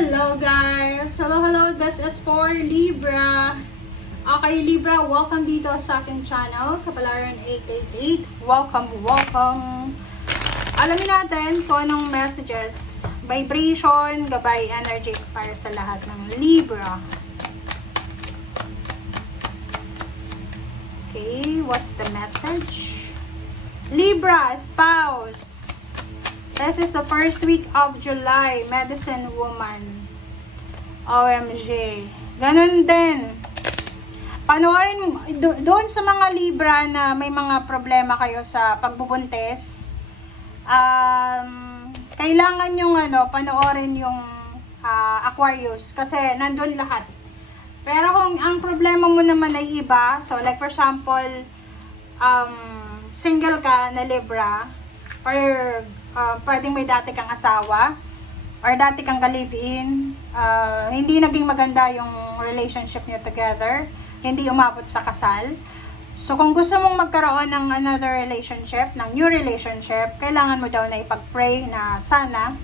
Hello guys! Hello! This is for Libra. Okay Libra, welcome dito sa aking channel, Kapalaran 888. Welcome! Alamin natin kung anong messages, vibration, gabay, energy para sa lahat ng Libra. Okay, what's the message? Libra, spouse. This is the first week of July. Medicine woman. OMG. Ganun din. Panoorin doon sa mga Libra na may mga problema kayo sa pagbubuntis. Kailangan yung panoorin yung Aquarius kasi nandun lahat. Pero kung ang problema mo naman ay iba, so like for example, single ka na Libra or pwedeng may dati kang asawa or dati kang ka-live-in, hindi naging maganda yung relationship niyo together, hindi umabot sa kasal. So kung gusto mong magkaroon ng another relationship, ng new relationship, kailangan mo daw na ipag-pray na sana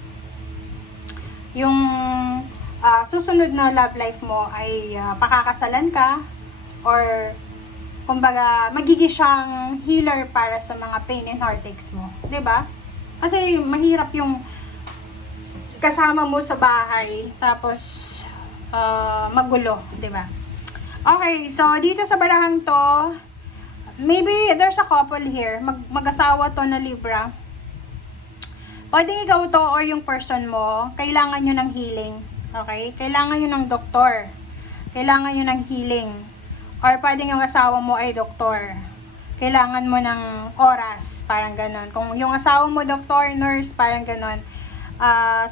yung susunod na love life mo ay pakakasalan ka or kumbaga magiging siyang healer para sa mga pain and heartaches mo, 'di ba? Kasi mahirap yung kasama mo sa bahay tapos magulo, 'di ba? Okay, so dito sa barahang to, maybe there's a couple here, mag-asawa to na Libra. Pwedeng ikaw to or yung person mo, kailangan nyo ng healing. Okay? Kailangan nyo ng doktor. Kailangan nyo ng healing. Or pwedeng yung asawa mo ay doktor. Kailangan mo ng oras, parang ganon. Kung yung asawa mo doktor, nurse, parang ganon,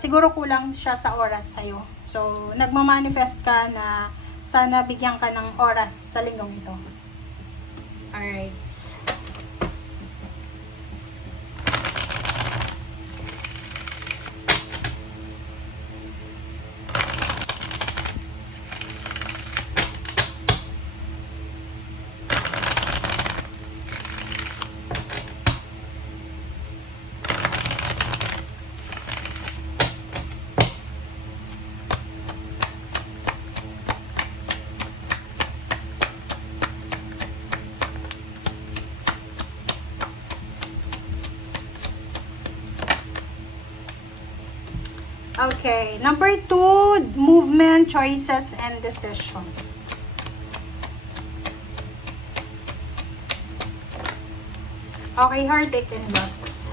siguro kulang siya sa oras sa'yo. So, nagmamanifest ka na sana bigyan ka ng oras sa linggong ito. Alright. Okay, number 2, movement, choices, and decision. Okay, heartache and loss.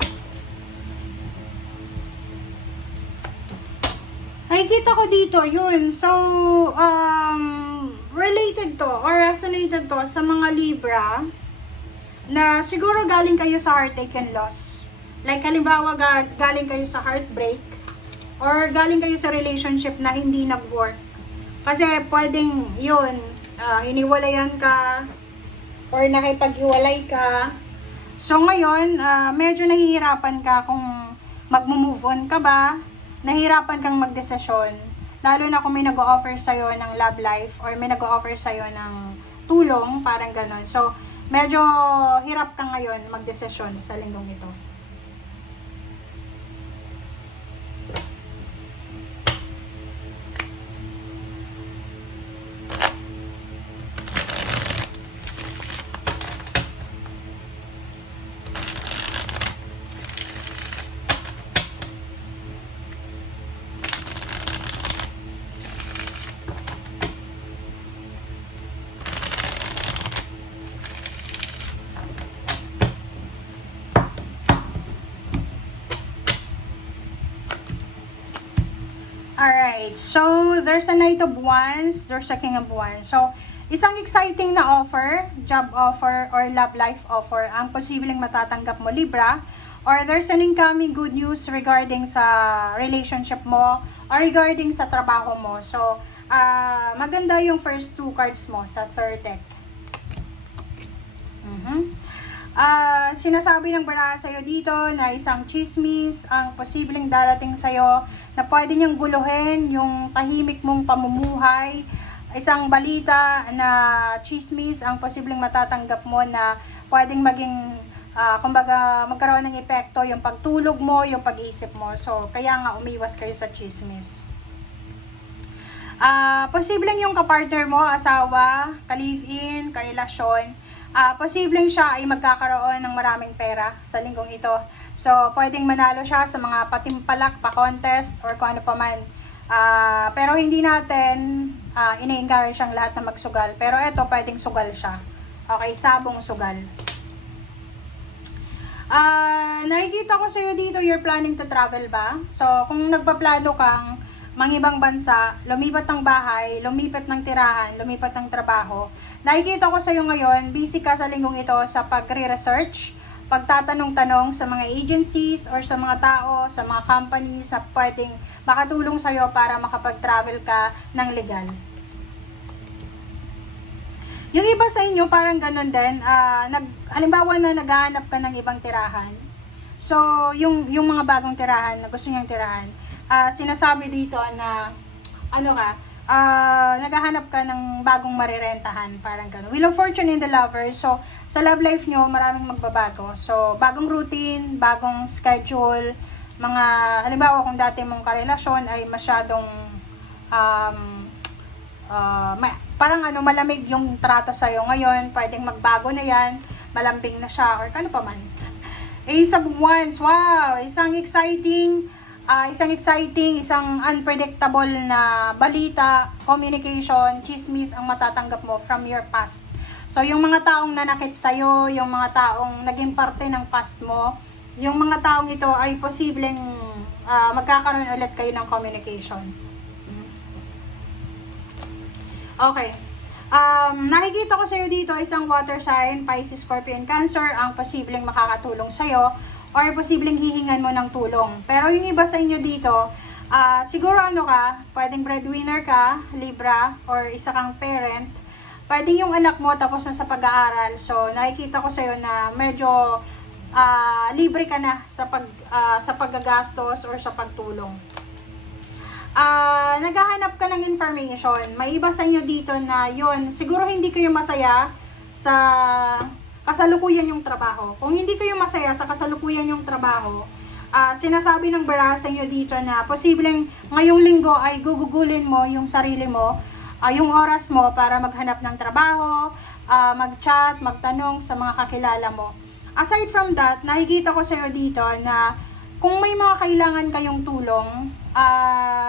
Nakikita ko dito, yun. So, related to or resonated to sa mga Libra na siguro galing kayo sa heartache and loss. Like, halimbawa, galing kayo sa heartbreak or galing kayo sa relationship na hindi nag-work. Kasi pwedeng yun, hiniwalayan ka or nakipaghiwalay ka. So ngayon, medyo nahihirapan ka kung mag-move on ka ba, nahihirapan kang magdesisyon. Lalo na kung may nag-o-offer sa'yo ng love life or may nag-o-offer sa'yo ng tulong, parang ganon. So medyo hirap ka ngayon magdesisyon sa linggong ito. Alright, so there's a Knight of Wands, there's a King of Wands. So, isang exciting na offer, job offer, or love life offer, ang posibleng matatanggap mo, Libra. Or there's an incoming good news regarding sa relationship mo, or regarding sa trabaho mo. So, maganda yung first 2 cards mo sa third deck. Sinasabi ng baraha sa'yo dito na isang chismis ang posibleng darating sa'yo na pwede niyang guluhin yung tahimik mong pamumuhay. Isang balita na chismis ang posibleng matatanggap mo na pwedeng maging kumbaga magkaroon ng epekto yung pagtulog mo, yung pag-iisip mo. So kaya nga umiwas kayo sa chismis. Posibleng yung kapartner mo, asawa, ka-live-in, karelasyon, posibleng siya ay magkakaroon ng maraming pera sa linggong ito. So, pwedeng manalo siya sa mga patimpalak, pa-contest, or kung ano pa man. Pero hindi natin ini-encourage siyang lahat na magsugal. Pero ito, pwedeng sugal siya. Okay, sabong sugal. Nakikita ko sa'yo dito, you're planning to travel ba? So, kung nagpaplano kang mangibang bansa, lumipat ng bahay, lumipat ng tirahan, lumipat ng trabaho, nakikita ko sa'yo ngayon, busy ka sa linggong ito sa pagre-research, pagtatanong-tanong sa mga agencies or sa mga tao, sa mga companies na pwedeng makatulong sa'yo para makapag-travel ka ng legal. Yung iba sa inyo, parang ganun din, halimbawa na naghahanap ka ng ibang tirahan. So, yung mga bagong tirahan na gusto niyang tirahan, sinasabi dito na, naghahanap ka ng bagong marirentahan, parang gano'n. Wheel of Fortune in the Lover. So, sa love life nyo, maraming magbabago. So, bagong routine, bagong schedule, mga, halimbawa kung dati mong karelasyon ay masyadong, parang malamig yung trato sa'yo ngayon, pwedeng magbago na yan, malambing na siya, or ano pa man. Ace of Wands, wow, isang exciting, isang unpredictable na balita, communication, chismis ang matatanggap mo from your past. So, yung mga taong nanakit sa'yo, yung mga taong naging parte ng past mo, yung mga taong ito ay posibleng magkakaroon ulit kayo ng communication. Okay. Nakikita ko sa'yo dito, isang water sign, Pisces, Scorpion, Cancer, ang posibleng makakatulong sa'yo or posibleng hihingan mo ng tulong. Pero yung iba sa inyo dito, siguro pwedeng breadwinner ka, Libra, or isa kang parent, pwedeng yung anak mo tapos na sa pag-aaral. So, nakikita ko sa'yo na medyo libre ka na sa paggagastos or sa pagtulong. Naghahanap ka ng information. May iba sa inyo dito na yun, siguro hindi kayo masaya sa kasalukuyan yung trabaho. Kung hindi kayo masaya sa kasalukuyan yung trabaho, sinasabi ng bara sa inyo dito na posibleng ngayong linggo ay gugugulin mo yung sarili mo, yung oras mo para maghanap ng trabaho, mag-chat, magtanong sa mga kakilala mo. Aside from that, nakikita ko sa iyo dito na kung may mga kailangan kayong tulong,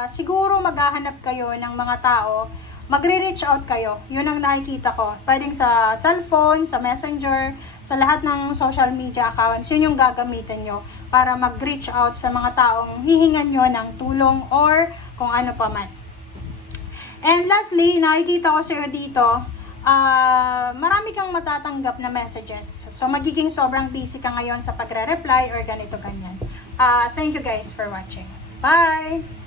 siguro maghahanap kayo ng mga tao, magre-reach out kayo. Yun ang nakikita ko. Pwedeng sa cellphone, sa messenger, sa lahat ng social media accounts, yun yung gagamitin nyo para mag-reach out sa mga taong hihingan nyo ng tulong or kung ano pa man. And lastly, nakikita ko sa iyo dito, marami kang matatanggap na messages. So, magiging sobrang busy ka ngayon sa pagre-reply or ganito ganyan. Thank you guys for watching. Bye!